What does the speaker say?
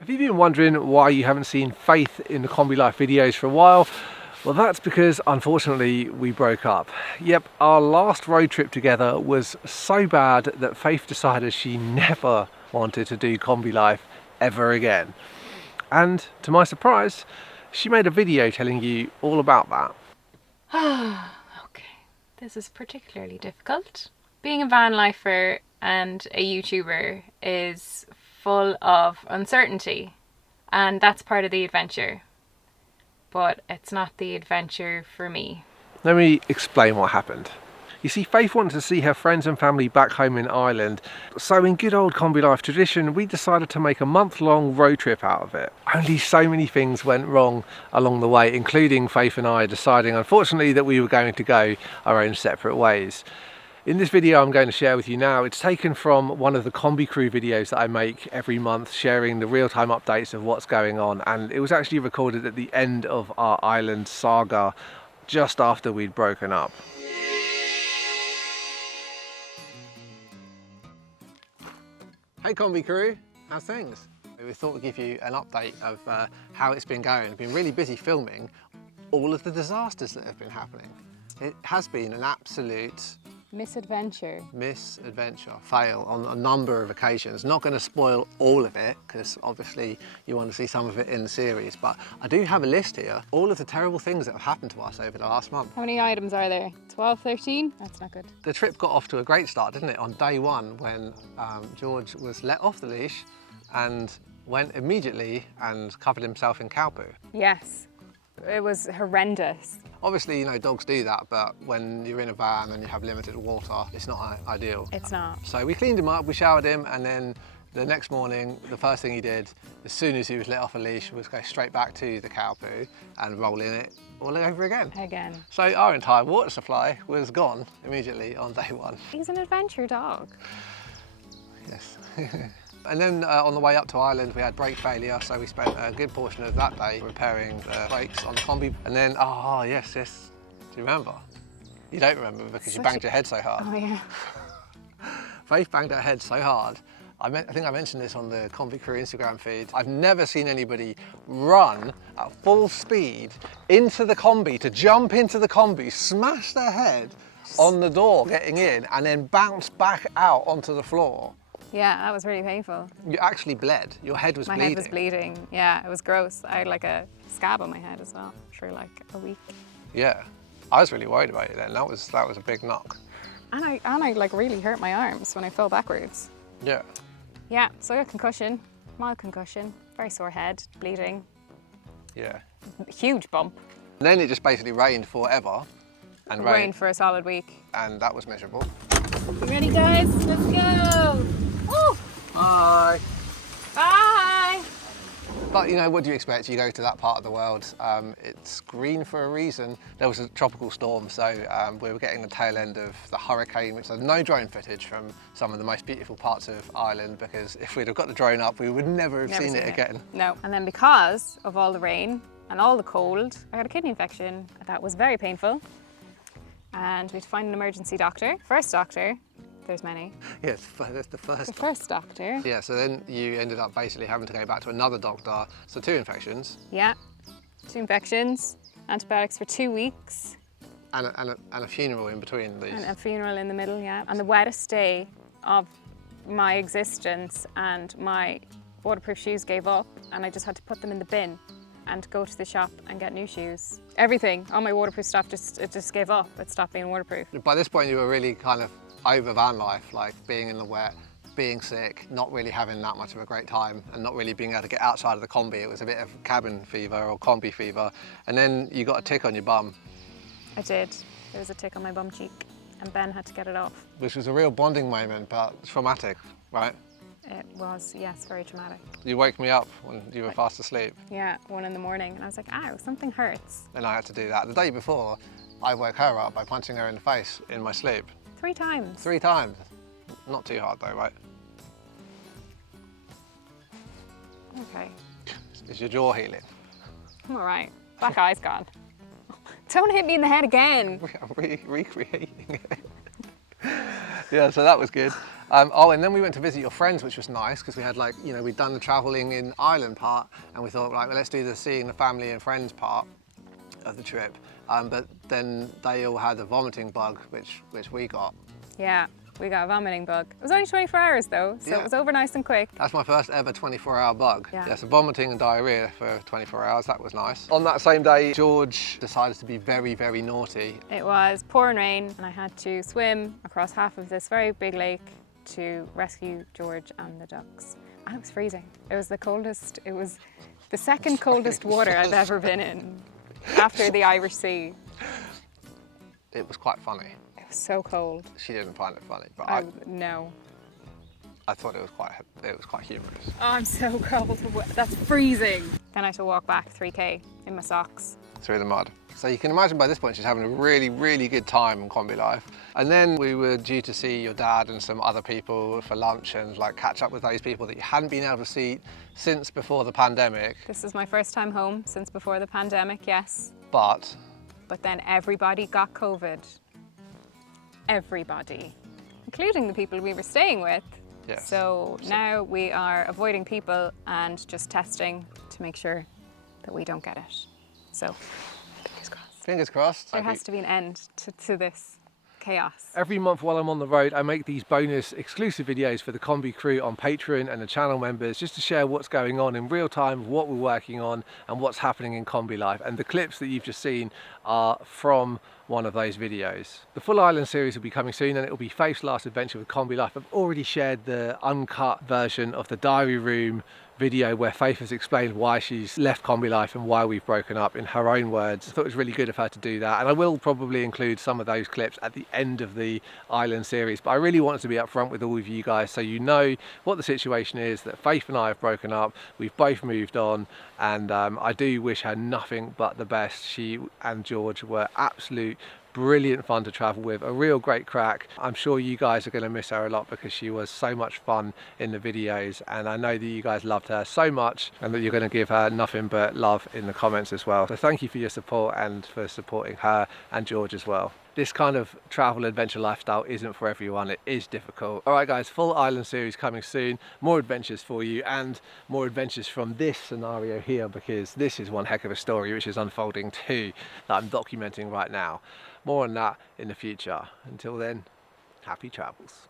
Have you been wondering why you haven't seen Faith in the Kombi Life videos for a while? Well, that's because unfortunately we broke up. Yep, our last road trip together was so bad that Faith decided she never wanted to do Kombi Life ever again. And to my surprise, she made a video telling you all about that. Okay, this is particularly difficult. Being a van lifer and a YouTuber is full of uncertainty, and that's part of the adventure. But it's not the adventure for me. Let me explain what happened. You see, Faith wanted to see her friends and family back home in Ireland, so in good old Kombi Life tradition, we decided to make a month-long road trip out of it. Only so many things went wrong along the way, including Faith and I deciding, unfortunately, that we were going to go our own separate ways. In this video I'm going to share with you now, it's taken from one of the Kombi crew videos that I make every month, sharing the real-time updates of what's going on, and it was actually recorded at the end of our island saga, just after we'd broken up. Hey Kombi crew, how's things? We thought we'd give you an update of how it's been going. We've been really busy filming all of the disasters that have been happening. It has been an absolute Misadventure, fail on a number of occasions. Not going to spoil all of it because obviously you want to see some of it in the series, but I do have a list here, all of the terrible things that have happened to us over the last month. How many items are there? 12, 13? That's not good. The trip got off to a great start, didn't it? On day one, when George was let off the leash and went immediately and covered himself in cow poo. Yes, it was horrendous. Obviously, you know, dogs do that, but when you're in a van and you have limited water, it's not ideal. It's not. So we cleaned him up, we showered him, and then the next morning, the first thing he did, as soon as he was let off a leash, was go straight back to the cow poo and roll in it all over again. So our entire water supply was gone immediately on day one. He's an adventure dog. Yes. And then on the way up to Ireland, we had brake failure, so we spent a good portion of that day repairing the brakes on the Kombi. And then, oh yes, do you remember? You don't remember because you banged your head so hard. Oh yeah. Faith banged her head so hard. I think I mentioned this on the Kombi Crew Instagram feed. I've never seen anybody run at full speed into the Kombi, to jump into the Kombi, smash their head on the door getting in, and then bounce back out onto the floor. Yeah, that was really painful. You actually bled. Your head was bleeding. My head was bleeding. Yeah, it was gross. I had like a scab on my head as well for like a week. Yeah, I was really worried about it then. That was a big knock. And I like really hurt my arms when I fell backwards. Yeah. Yeah, so I got concussion, mild concussion, very sore head, bleeding. Yeah. Huge bump. And then it just basically rained forever. And rained for a solid week. And that was miserable. You ready guys? Let's go! Woo! Bye. Bye! But you know, what do you expect? You go to that part of the world, it's green for a reason. There was a tropical storm, so we were getting the tail end of the hurricane, which there's no drone footage from some of the most beautiful parts of Ireland, because if we'd have got the drone up, we would never have seen it again. No, and then because of all the rain and all the cold, I got a kidney infection. That was very painful. And we had to find an emergency doctor. First doctor, there's many. Yes, that's the first. The first doctor. Yeah, so then you ended up basically having to go back to another doctor. So 2 infections. Yeah, 2 infections, antibiotics for 2 weeks. And a funeral in between these. And a funeral in the middle, yeah. And the wettest day of my existence, and my waterproof shoes gave up, and I just had to put them in the bin and go to the shop and get new shoes. Everything, all my waterproof stuff, it just gave up. It stopped being waterproof. By this point, you were really kind of over van life, like being in the wet, being sick, not really having that much of a great time, and not really being able to get outside of the Kombi. It was a bit of cabin fever or Kombi fever. And then you got a tick on your bum. I did. There was a tick on my bum cheek, and Ben had to get it off. Which was a real bonding moment, but traumatic, right? It was, yes, very traumatic. You woke me up when you were fast asleep. Yeah, 1 in the morning, and I was like, ow, something hurts. And I had to do that. The day before, I woke her up by punching her in the face in my sleep. 3 times. 3 times. Not too hard though, right? Okay. Is your jaw healing? I'm all right. Black eye's gone. Don't hit me in the head again. I'm recreating it. Yeah, so that was good. Oh, and then we went to visit your friends, which was nice because we had like, you know, we'd done the travelling in Ireland part, and we thought, right, well, let's do the seeing the family and friends part of the trip. But then they all had a vomiting bug, which we got. Yeah, we got a vomiting bug. It was only 24 hours though, so it was over nice and quick. That's my first ever 24-hour bug. Yeah. So vomiting and diarrhea for 24 hours, that was nice. On that same day, George decided to be very, very naughty. It was pouring rain and I had to swim across half of this very big lake to rescue George and the ducks. And it was freezing. It was the coldest, it was the second coldest water I've ever been in after the Irish Sea. It was quite funny. It was so cold. She didn't find it funny, but No. I thought it was quite humorous. Oh, I'm so cold. That's freezing. Then I had to walk back 3k in my socks. Through the mud. So you can imagine by this point she's having a really, really good time in Kombi life. And then we were due to see your dad and some other people for lunch and like catch up with those people that you hadn't been able to see since before the pandemic. This is my first time home since before the pandemic, yes. But then everybody got COVID. Everybody, including the people we were staying with. yes. So now we are avoiding people and just testing to make sure that we don't get it. So, fingers crossed. Fingers crossed. There has to be an end to this chaos. Every month while I'm on the road, I make these bonus exclusive videos for the Kombi crew on Patreon and the channel members, just to share what's going on in real time, what we're working on and what's happening in Kombi life. And the clips that you've just seen are from one of those videos. The full island series will be coming soon, and it will be Faith's last adventure with Kombi life. I've already shared the uncut version of the diary room video where Faith has explained why she's left Kombi life and why we've broken up in her own words. I thought it was really good of her to do that, and I will probably include some of those clips at the end of the island series, but I really wanted to be upfront with all of you guys so you know what the situation is, that Faith and I have broken up, we've both moved on, and I do wish her nothing but the best. She and George were absolute brilliant fun to travel with, a real great crack. I'm sure you guys are going to miss her a lot because she was so much fun in the videos, and I know that you guys loved her so much and that you're going to give her nothing but love in the comments as well. So thank you for your support and for supporting her and George as well. This kind of travel adventure lifestyle isn't for everyone. It is difficult. All right guys, full island series coming soon, more adventures for you and more adventures from this scenario here, because this is one heck of a story which is unfolding too, that I'm documenting right now. More on that in the future. Until then, happy travels.